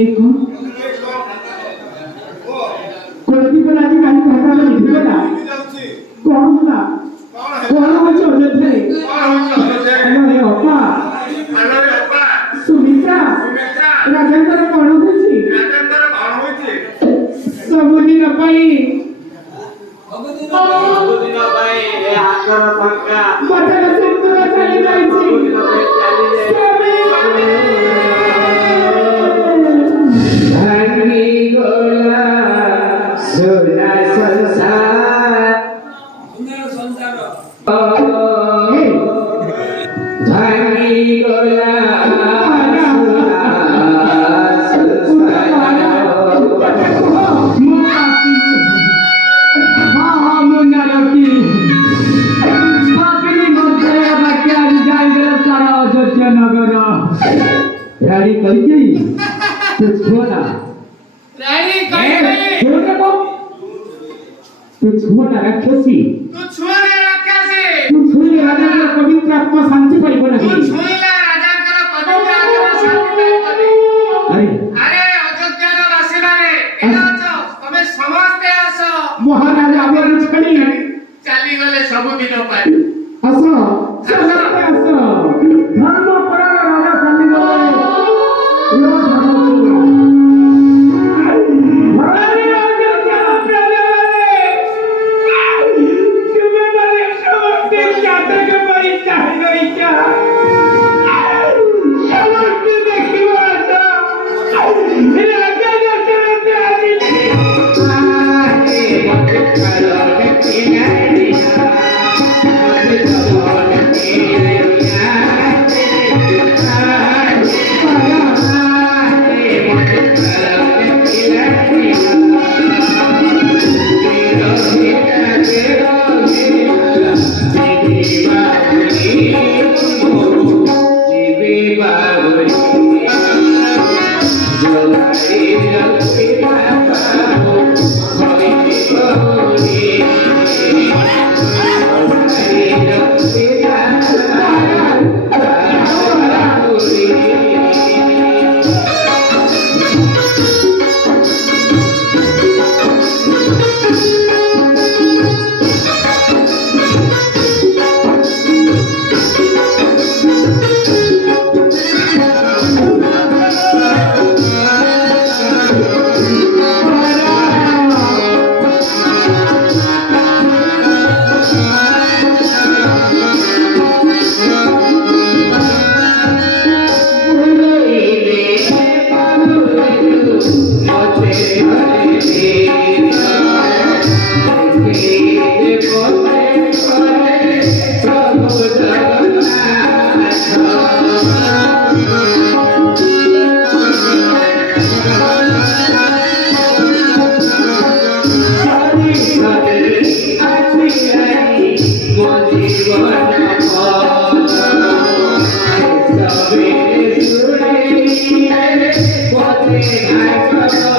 एक कोई पर आज काली भाषा में लिखा ना कौन ना कौन हो जो अयोध्या अरे अपा सुमित्रा राजेंद्र कौन होची सबुदिन पाई ए हातर पंका मटर सिंदूर चली जाईची धनी गोला सोना संसार धनी गोला रानी कही गई तो छोड़ा रानी कही गई छोड़ को तो छोड़ा राक्षसी तू छोड़े राक्षसी तू छुई राजा का पवित्र आत्मा शांति पाइबो नहीं तू छुईला राजा का पवित्र आत्मा शांति पाइबो अरे अयोध्या रो वासी माने केना अछो तमे समस्त आसो महाराज आवर छड़ी चली गले सब दिन पाए आसो समस्त आसो धर्म परायण राजा चली गले What